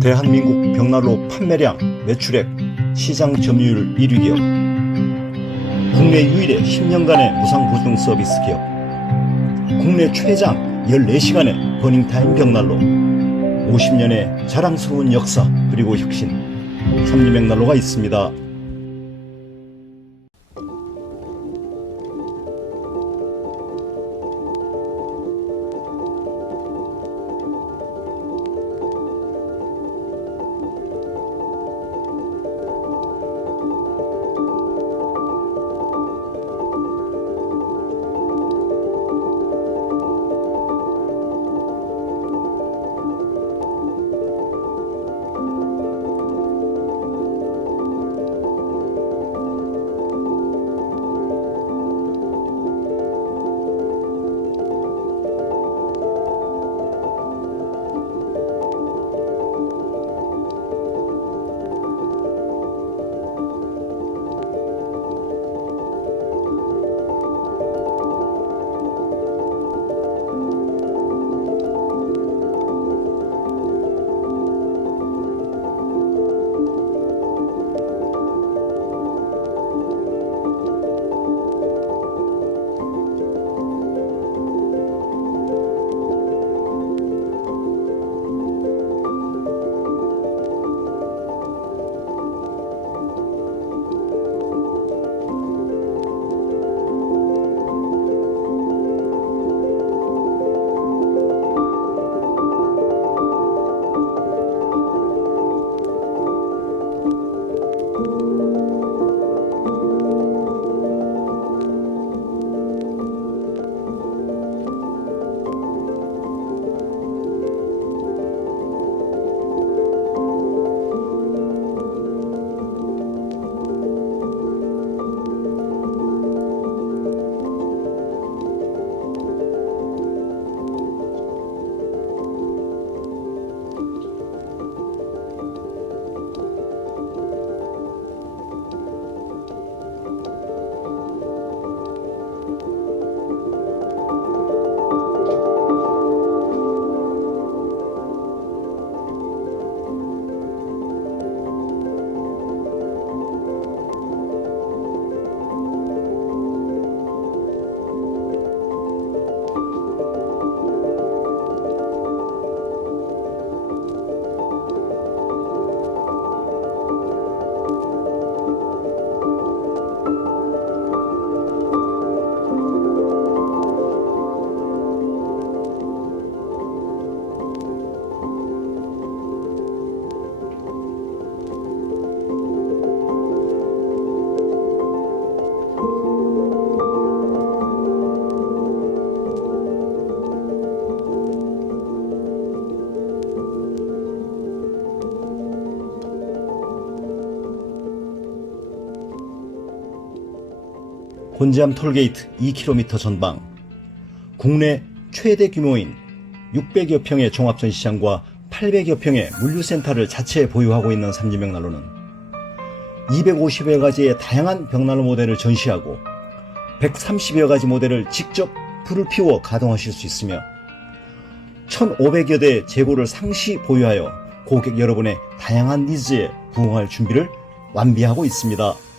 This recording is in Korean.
대한민국 벽난로 판매량, 매출액, 시장 점유율 1위 기업, 국내 유일의 10년간의 무상보증 서비스 기업, 국내 최장 14시간의 버닝타임 벽난로, 50년의 자랑스러운 역사 그리고 혁신, 삼진벽난로가 있습니다. 곤지암 톨게이트 2km 전방, 국내 최대 규모인 600여 평의 종합전시장과 800여 평의 물류센터를 자체에 보유하고 있는 삼진벽난로는 250여 가지의 다양한 벽난로 모델을 전시하고 130여 가지 모델을 직접 불을 피워 가동하실 수 있으며 1,500여 대의 재고를 상시 보유하여 고객 여러분의 다양한 니즈에 부응할 준비를 완비하고 있습니다.